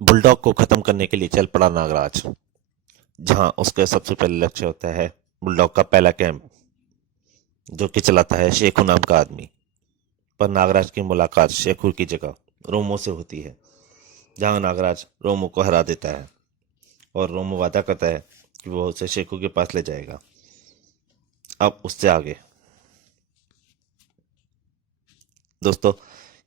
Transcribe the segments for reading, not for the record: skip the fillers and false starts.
Bulldog को खत्म करने के लिए चल पड़ा नागराज। जहां उसका सबसे पहले लक्ष्य होता है बुलडॉग का पहला कैंप, जो कि चलाता है शेखू नाम का आदमी। पर नागराज की मुलाकात शेखू की जगह रोमो से होती है, जहां नागराज रोमो को हरा देता है और रोमो वादा करता है कि वो उसे शेखू के पास ले जाएगा। अब उससे आगे दोस्तों,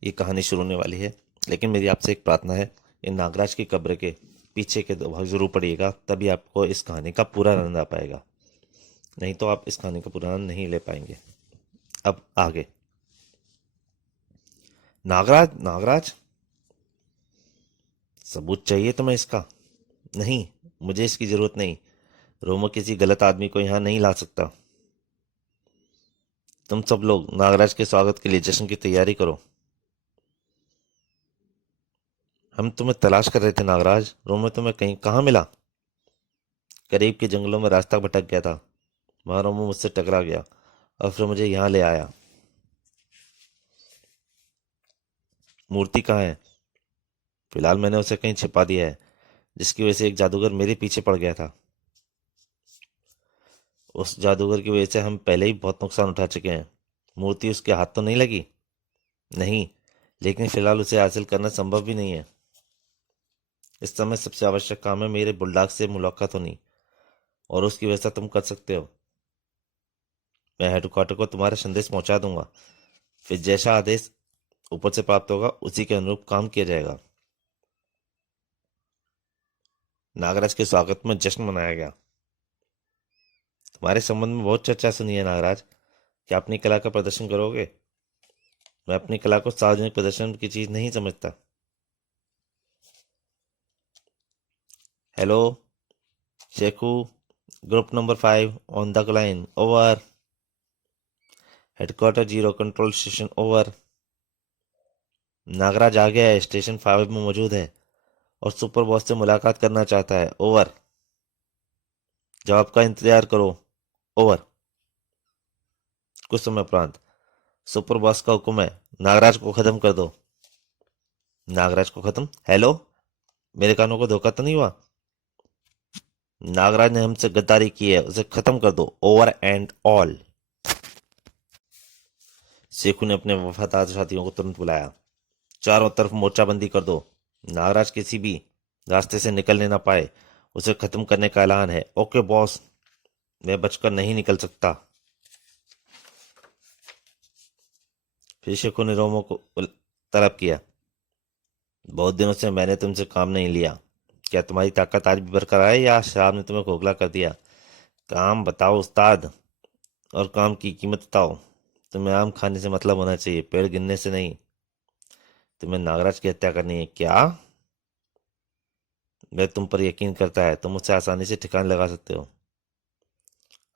ये कहानी शुरू होने वाली है, लेकिन मेरी आपसे एक प्रार्थना है, इन नागराज की कब्र के पीछे के 2 भाग जरूर पढ़िएगा, तभी आपको इस कहानी का पूरा आनंद आ पाएगा। नहीं तो आप इस कहानी का पूरा आनंद नहीं ले पाएंगे। अब आगे। नागराज नागराज, सबूत चाहिए तुम्हें इसका? नहीं, मुझे इसकी जरूरत नहीं। रोमो किसी गलत आदमी को यहाँ नहीं ला सकता। तुम सब लोग नागराज के स्वागत के लिए जश्न की तैयारी करो। हम तुम्हें तलाश कर रहे थे नागराज। रोमो तुम्हें कहीं कहाँ मिला? करीब के जंगलों में रास्ता भटक गया था, वहां रोमो मुझसे टकरा गया और फिर मुझे यहाँ ले आया। मूर्ति कहाँ है? फिलहाल मैंने उसे कहीं छिपा दिया है, जिसकी वजह से एक जादूगर मेरे पीछे पड़ गया था। उस जादूगर की वजह से हम पहले ही बहुत नुकसान उठा चुके हैं। मूर्ति उसके हाथ तो नहीं लगी? नहीं, लेकिन फिलहाल उसे हासिल करना संभव भी नहीं है। इस समय सबसे आवश्यक काम है मेरे बुलडॉग से मुलाकात होनी, और उसकी व्यवस्था तुम कर सकते हो। मैं हेडक्वार्टर को तुम्हारा संदेश पहुंचा दूंगा, फिर जैसा आदेश ऊपर से प्राप्त होगा उसी के अनुरूप काम किया जाएगा। नागराज के स्वागत में जश्न मनाया गया। तुम्हारे संबंध में बहुत चर्चा सुनी है नागराज। क्या अपनी कला का प्रदर्शन करोगे? मैं अपनी कला को सार्वजनिक प्रदर्शन की चीज नहीं समझता। Hello Shekhu, group number 5 on the line, over. Headquarter 0, control station, over. Nagraj आ गया है, स्टेशन 5 में मौजूद है और सुपर बॉस से मुलाकात करना चाहता है, ओवर। जवाब का इंतजार करो, ओवर। कुछ समय उपरांत सुपर बॉस का हुक्म है, नागराज को खत्म कर दो। नागराज को खत्म? हेलो, मेरे कानों को धोखा तो नहीं हुआ? नागराज ने हमसे गद्दारी की है, उसे खत्म कर दो, ओवर एंड ऑल। शेखू ने अपने वफादार साथियों को तुरंत बुलाया। चारों तरफ मोर्चाबंदी कर दो। नागराज किसी भी रास्ते से निकलने ना पाए, उसे खत्म करने का ऐलान है। ओके बॉस, मैं बचकर नहीं निकल सकता। फिर शेखू ने रोमो को तलब किया। बहुत दिनों से मैंने तुमसे काम नहीं लिया। क्या तुम्हारी ताकत आज भी बरकरार है या शराब ने तुम्हें खोखला कर दिया? काम बताओ उस्ताद, और काम की कीमत बताओ। तुम्हें आम खाने से मतलब होना चाहिए, पेड़ गिनने से नहीं। तुम्हें नागराज की हत्या करनी है क्या? वह तुम पर यकीन करता है, तुम उसे आसानी से ठिकाने लगा सकते हो,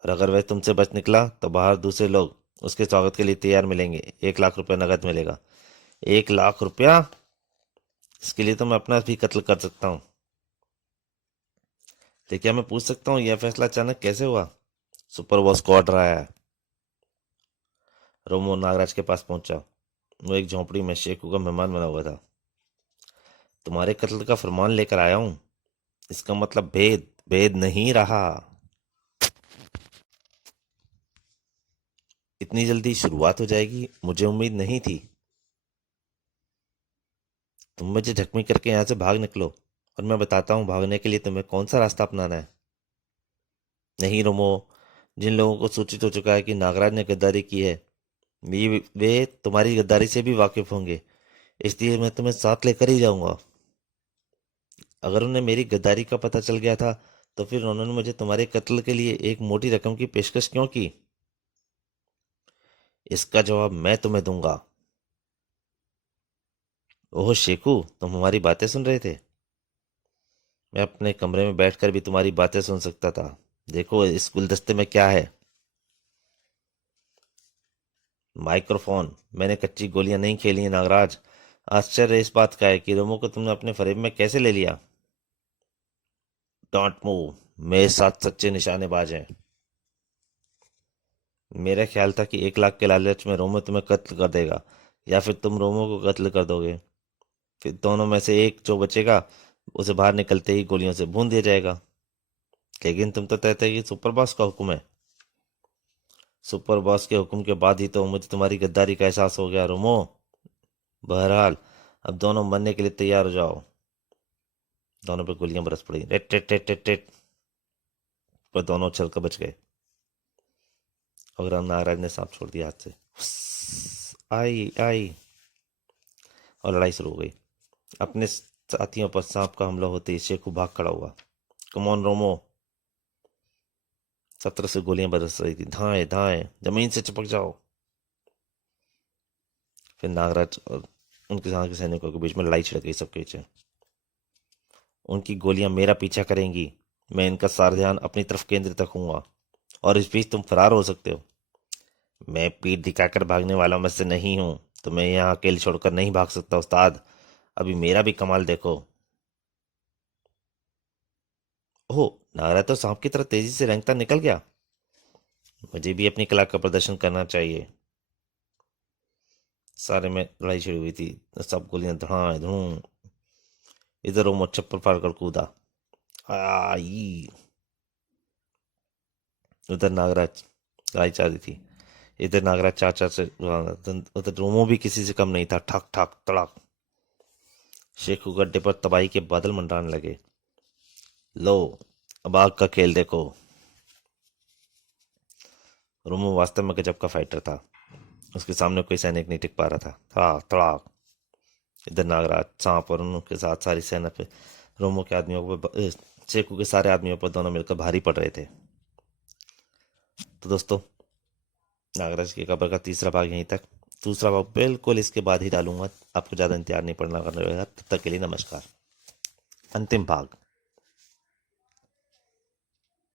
और अगर वह तुमसे बच निकला तो बाहर दूसरे लोग उसके स्वागत के लिए तैयार मिलेंगे। 1 लाख रुपया नगद मिलेगा। 1 लाख रुपया? इसके लिए तो मैं अपना भी कत्ल कर सकता हूँ। तो क्या मैं पूछ सकता हूँ यह फैसला अचानक कैसे हुआ? सुपर बॉस को ऑर्डर आया है। रोमो नागराज के पास पहुंचा। वो एक झोंपड़ी में शेखू का मेहमान बना हुआ था। तुम्हारे कत्ल का फरमान लेकर आया हूँ। इसका मतलब भेद भेद नहीं रहा। इतनी जल्दी शुरुआत हो जाएगी, मुझे उम्मीद नहीं थी। तुम मुझे जख्मी करके यहाँ से भाग निकलो, और मैं बताता हूँ भागने के लिए तुम्हें कौन सा रास्ता अपनाना है। नहीं रोमो, जिन लोगों को सूचित हो चुका है कि नागराज ने गद्दारी की है, वे तुम्हारी गद्दारी से भी वाकिफ होंगे, इसलिए मैं तुम्हें साथ लेकर ही जाऊंगा। अगर उन्हें मेरी गद्दारी का पता चल गया था, तो फिर उन्होंने मुझे तुम्हारे कत्ल के लिए एक मोटी रकम की पेशकश क्यों की? इसका जवाब मैं तुम्हें दूंगा। ओह शेखू, तुम हमारी बातें सुन रहे थे? मैं अपने कमरे में बैठकर भी तुम्हारी बातें सुन सकता था। देखो इस गुलदस्ते में क्या है। माइक्रोफोन। मैंने कच्ची गोलियां नहीं खेली हैं नागराज। आश्चर्य इस बात का है कि रोमो को तुमने अपने फरेब में कैसे ले लिया। डोंट मूव, मेरे साथ सच्चे निशानेबाज हैं। मेरा ख्याल था कि 1 लाख के लालच में रोमो तुम्हें कत्ल कर देगा, या फिर तुम रोमो को कत्ल कर दोगे। फिर दोनों में से एक जो बचेगा उसे बाहर निकलते ही गोलियों से भून दिया जाएगा। लेकिन तुम तो कहते कि सुपर बॉस का हुक्म है। सुपर बॉस के हुक्म के बाद ही तो मुझे तुम्हारी गद्दारी का एहसास हो गया रोमो। बहरहाल अब दोनों मरने के लिए तैयार हो जाओ। दोनों पे गोलियां बरस पड़ी, टेट टेट टेट टेट टेट, पर दोनों उछल कर बच गए और नागराज ने सांप छोड़ दिया हाथ से। आई आई, और लड़ाई शुरू हो गई। अपने साथियों पर सांप का हमला होते ही शेखू भाग खड़ा हुआ। कमॉन रोमो। सत्र से गोलियां बरस रही थी। धाए धाए, जमीन से चिपक जाओ। फिर नागराज और उनके साथ के सैनिकों के बीच में लड़ाई छिड़ गई सबके पीछे। उनकी गोलियां मेरा पीछा करेंगी, मैं इनका सारा ध्यान अपनी तरफ केंद्रित रखूंगा, और इस बीच तुम फरार हो सकते हो। मैं पीठ दिखाकर भागने वालों में से नहीं हूं, तो मैं यहाँ अकेले छोड़कर नहीं भाग सकता उस्ताद। अभी मेरा भी कमाल देखो। ओह, नागराज तो सांप की तरह तेजी से रेंगता निकल गया। मुझे भी अपनी कला का प्रदर्शन करना चाहिए। सारे में लड़ाई छिड़ी हुई थी। सब गोलियां धड़ाम धूम। इधर वो चप्पल फाड़ कर कूदा। आई, उधर नागराज लड़ाई चाह रही थी। इधर नागराज चाचा से उधर रोमो भी किसी से कम नहीं था। ठक ठक तड़क। शेखू गड्ढे पर तबाही के बादल मंडराने लगे। लो, अब आग का खेल देखो। रोमो वास्तव में गजब का फाइटर था। उसके सामने कोई सैनिक नहीं टिक पा रहा था। तड़ाक तड़ाक। इधर नागराज, सांप और उनके साथ सारी सेना पे रोमो के आदमियों पर, शेखू के सारे आदमियों पर दोनों मिलकर भारी पड़ रहे थे। तो दोस्तों, नागराज की कब्र का तीसरा भाग यहीं तक। दूसरा भाग बिल्कुल इसके बाद ही डालूंगा। आपको ज़्यादा इंतजार नहीं पड़ना करना रहेगा। तब तक के लिए नमस्कार। अंतिम भाग।